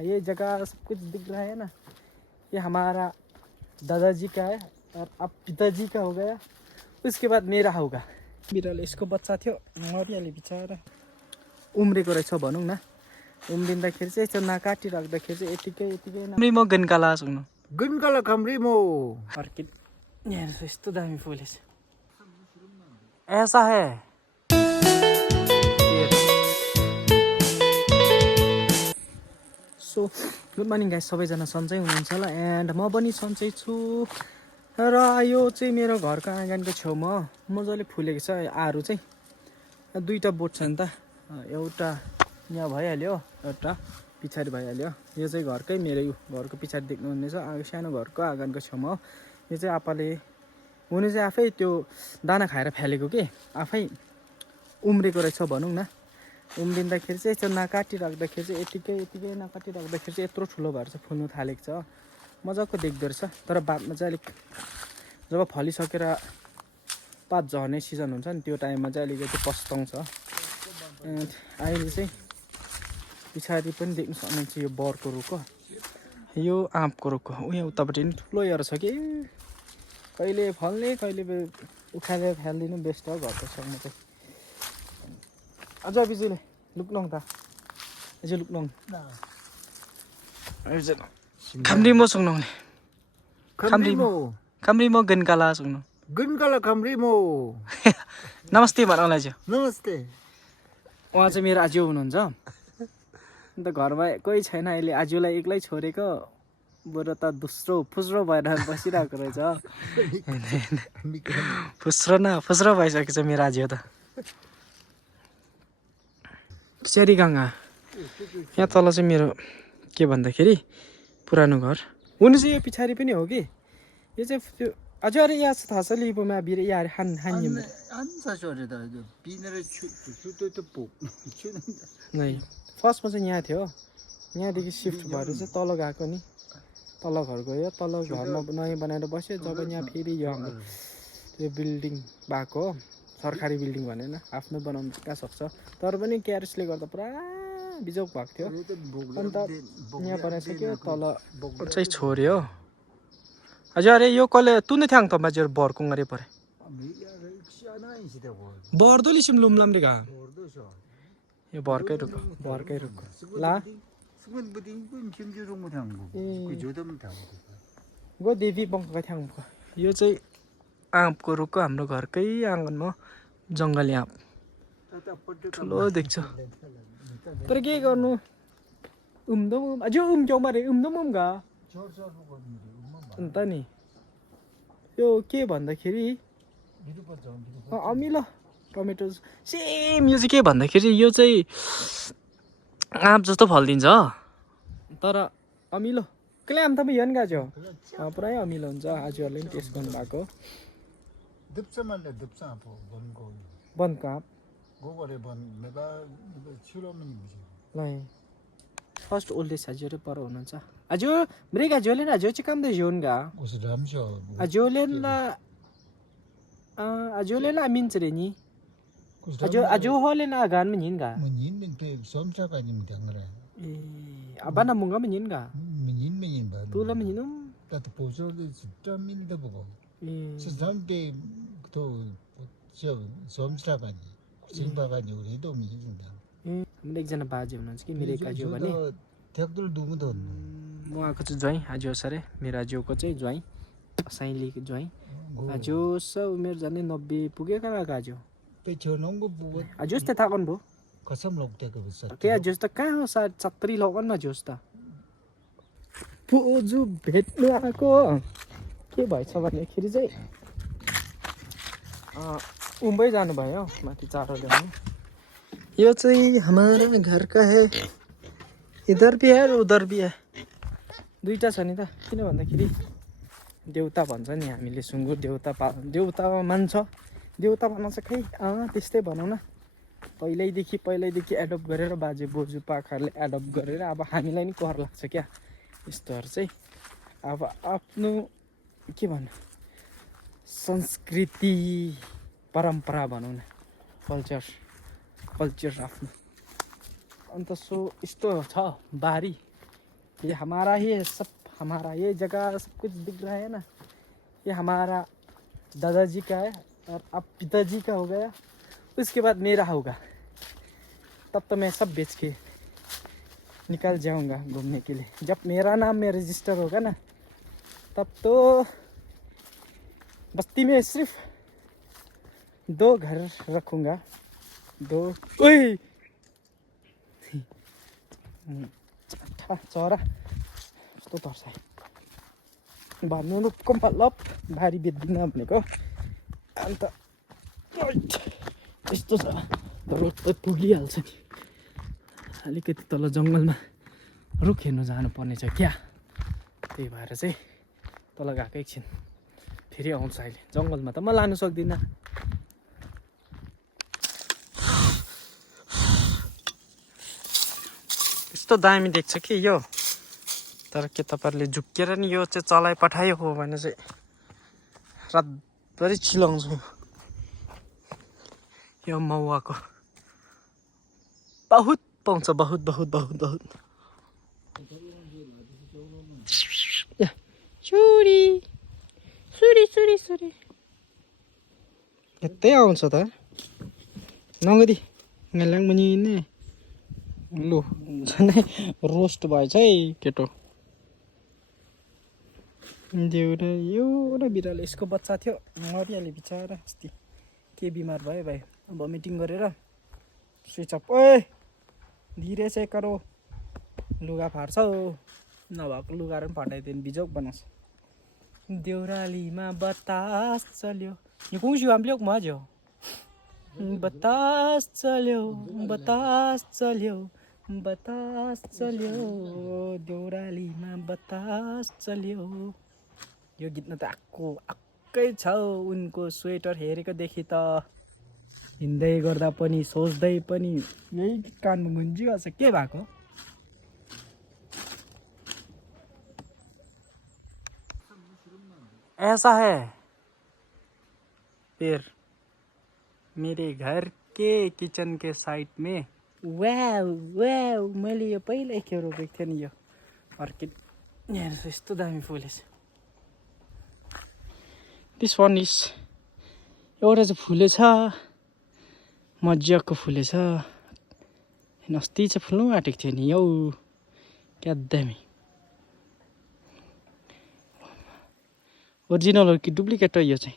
ये जगह सब कुछ दिख रहा है ना, ये हमारा दादाजी का है और अब पिताजी का हो गया, उसके बाद मेरा होगा। बिरालो यसको बच्चा थियो, मरिहाल्यो बिचरा, उम्रेको रहेछ भनौँ न। उम्रिँदाखेरि चाहिँ यस्तो नकाटिराख्दाखेरि चाहिँ यतिकै म गन्काला सुन्नु गन्काला खम्री मो अर्किड यहाँ यस्तो दामी फुलेछ। ऐसा है सो गुड मर्निङ गाइस, सबैजना सन्चै हुनुहुन्छ होला एन्ड म पनि सन्चै छु। र यो चाहिँ मेरो घरको आँगनको छेउमा मजाले फुलेको छ। आरू चाहिँ दुईवटा बोट छ नि त, एउटा यहाँ भइहाल्यो, एउटा पछाडि भइहाल्यो। यो चाहिँ घरकै मेरो घरको पछाडि देख्नुहुनेछ, सानो घरको आँगनको छेउमा हो। यो चाहिँ आप्पाले हुनु चाहिँ आफै त्यो दाना खाएर फ्यालेको के, आफै उम्रेको रहेछ भनौँ न। उम्रिँदाखेरि चाहिँ यस्तो नकाटिराख्दाखेरि चाहिँ यतिकै नकाटिराख्दाखेरि चाहिँ यत्रो ठुलो भएर चाहिँ फुल्नु थालेको छ। मजाको देख्दो रहेछ। तर बादमा चाहिँ अलिक जब फलिसकेर पात झर्ने सिजन हुन्छ नि, त्यो टाइममा चाहिँ अलिकति पस्ताउँछ। अहिले चाहिँ पछाडि पनि देख्न सक्नुहुन्छ यो बरको रुख हो, यो आँपको रुख हो। उयो उतापट्टि पनि ठुलो एउटा छ कि, कहिले फल्ने कहिले उखालेर फ्यालिदिनु बेस्ट हो घरको छेउमा चाहिँ। अझ बिजुले लुक्नौँ त अझै लुक्नौँ खाम्री म सुक्नाउने खाम्री म गन्काला सुक्नु गन्काला खम्री मो नमस्ते भनौँलाई चाहिँ। नमस्ते। उहाँ चाहिँ मेरो आजु हुनुहुन्छ। अन्त घरमा कोही छैन अहिले, आजुलाई एक्लै छोडेको, बरु त दोस्रो फुस्रो भएर बसिरहेको रहेछ। फुस्रो भइसकेको छ मेरो आजु त। चेरीगाङ्गा यहाँ तल चाहिँ मेरो के भन्दाखेरि पुरानो घर हुनु चाहिँ यो पछाडि पनि हो कि। यो चाहिँ त्यो अझ अरे यहाँ थाहा छ लिपोमा बिरे यहाँ नै फर्स्टमा चाहिँ यहाँ थियो, यहाँदेखि सिफ्ट भएर चाहिँ तल गएको नि, तल घर गयो, तल घरमा नयाँ बनाएर बस्यो। जब यहाँ फेरि यो हाम्रो त्यो बिल्डिङ भएको हो, सरकारी बिल्डिङ भनेन, आफ्नो बनाउनु कहाँ सक्छ। तर पनि क्यारेसले गर्दा पुरा बिजोग भएको थियो। अन्त यहाँ बनाइसक्यो, तल चाहिँ छोड्यो। हजुर अरे यो कसले तुने थ्याङ त माझ्यावर बरको गरे परे बर्दोली सिम लुमलाम रे गा यो बरकै रुख ला गो देवी बङ्कका थ्याङ। यो चाहिँ आँपको रुखको हाम्रो घरकै आँगनमा जङ्गली आँप ठुलो देख्छ। तर के गर्नु, उम्दम अझै उम्क्याउ मारे उम्दम गा अन्त नि। यो के भन्दाखेरि अमिलो टमेटो सेम। यो चाहिँ के भन्दाखेरि यो चाहिँ आँप जस्तो फलिदिन्छ तर अमिलो कहिले आम तपाईँ हेर्नु गएको छ, पुरै अमिलो हुन्छ। आजहरूले पनि टेस्ट गर्नु भएको वनको आँप फर्स्ट ओल्डेज हजुर पर हुनुहुन्छ। हजुर ब्रेक हजुरले हजुर चाहिँ काम त झ्योन गा हजुरले ला मिन्छ रे नि हजुर होले ना गान में nhìn गा ए अब ना मुंगा में nhìn गा तू ला में nhìn मैले एकजना बाजे हुनुहुन्छ कि मेरो एकाजु भने उहाँको चाहिँ ज्वाइँ आजु सर मेरो आजुको चाहिँ ज्वाइँ साइलीको ज्वाइँ आजु स उमेर जाने 90 पुगेको लाग्यो आजु आजुस त थाहा गर्नुभयो के आजुस त कहाँ हो 70 लगन न जोस त बोजू भेट्नु आएको के भएछ भन्दाखेरि चाहिँ मुम्बई जानुभयो माथि चारो ल्याउनु। यो चाहिँ हमारा घर का है, इधर भी है उधर भी है, दुईटा छ नि त। किन भन्दाखेरि देउता भन्छ नि हामीले, सुँगुर देउता मान्छ, देउता बनाउँछ खै त्यस्तै भनौँ न। पहिल्यैदेखि एडप्ट गरेर बाजे बोजू पाखाहरूले एडप्ट गरेर अब हामीलाई नि कर लाग्छ क्या यस्तोहरू चाहिँ। अब आफ्नो के भन्नु संस्कृति परम्परा भनौँ न, कल्चर आफ्नो। अन्त सो यस्तो छ बारी, ये हमारा ही है, सब हमारा, ये जगह सब कुछ दिख रहा है ना, ये हमारा दादाजी का है और अब पिताजी का हो गया, उसके बाद मेरा होगा। तब तो मैं सब बेच के निकल जाऊंगा घूमने के लिए। जब मेरा नाम में रजिस्टर होगा ना, तब तो बस्ती में सिर्फ 2 घर रखूंगा। 2 ओए चरा कस्तो तर्छ भन्नु मतलब भारी बेच्दिनँ भनेको। अन्त यस्तो छ रुख त पुगिहाल्छ नि। अलिकति तल जङ्गलमा रुख हेर्नु जानुपर्ने छ क्या, त्यही भएर चाहिँ तल गएको एकछिन फेरि आउँछ। अहिले जङ्गलमा त म लानु सक्दिनँ। यस्तो दामी देख्छ कि यो, तर के तपाईँहरूले झुक्केर नि यो चाहिँ चलाइ पठायो हो भने चाहिँ रातभरि चिलाउँछु। यो मौवाको बहुत पाउँछ, बहुत बहुत बहुत बहुत। सुरी सुरी सुरी सुरी यतै आउँछ त नगदी नल्याङ पनि नि। लु झनै रोस्ट भएछ है केटो। देउरा एउटा बिरालो, यसको बच्चा थियो मरिहाल्यो बिचरा अस्ति। के बिमार भयो भाइ, भमिटिङ गरेर स्विच अफ। ओए धीरे से करो, लुगा फाट्छ नभएको लुगाहरू पनि फटाइदियो भने बिजोक बनाउँछ। देउरालीमा बतास चल्यो, ये कौन सी हम लोग मजा बतास चल्यो, बतास चल्यो, बतास चल्यो, देउरालीमा बतास चल्यो। यो गीतमा त आक्कै छ उनको स्वेटर हेरेको देखि त हिँड्दै गर्दा पनि सोच्दै पनि यही कानमा गुन्जिहाल्छ के भएको। ऐसा है फिर मेरे घर के किचन के साइड में। वाउ वाउ, मैले यो पहिल्यै खेर रोपेको थिएँ नि यो अर्किड। यहाँ यस्तो दामी फुलेछ। दिस वान इज, एउटा चाहिँ फुलेछ मजाको फुलेछ। अस्ति चाहिँ फुल्नु आँटेको थियो नि यौ, क्या दामी। ओरिजिनल हो कि डुप्लिकेट हो यो चाहिँ,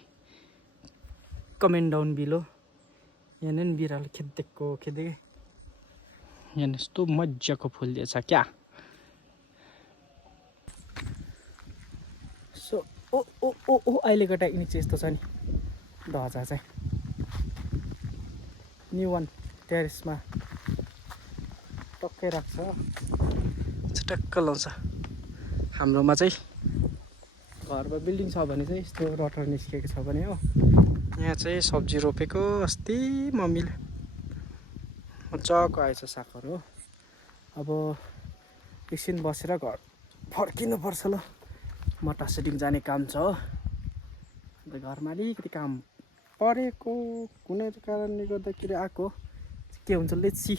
कमेन्ट डाउन बिलो। यहाँ नि बिरालो खेदेको खेदेकै। यहाँ यस्तो मजाको फुलिदिएछ क्या। सो ओ ओ ओ ओ अहिलेको टेक्निक चाहिँ यस्तो छ नि, ढजा चाहिँ न्यु वान टेरेसमा टक्कै राख्छ, टक्क लाउँछ। हाम्रोमा चाहिँ घरमा बिल्डिङ छ भने चाहिँ यस्तो रटर निस्किएको छ भने हो। यहाँ चाहिँ सब्जी रोपेको अस्ति मम्मीले, मजाको आएछ सागहरू हो। अब एकछिन बसेर घर फर्किनु पर्छ। ल मटा सेटिङ जाने काम छ हो। अन्त घरमा अलिकति काम परेको कुनै कारणले गर्दाखेरि आएको, के हुन्छ लेट्स सी।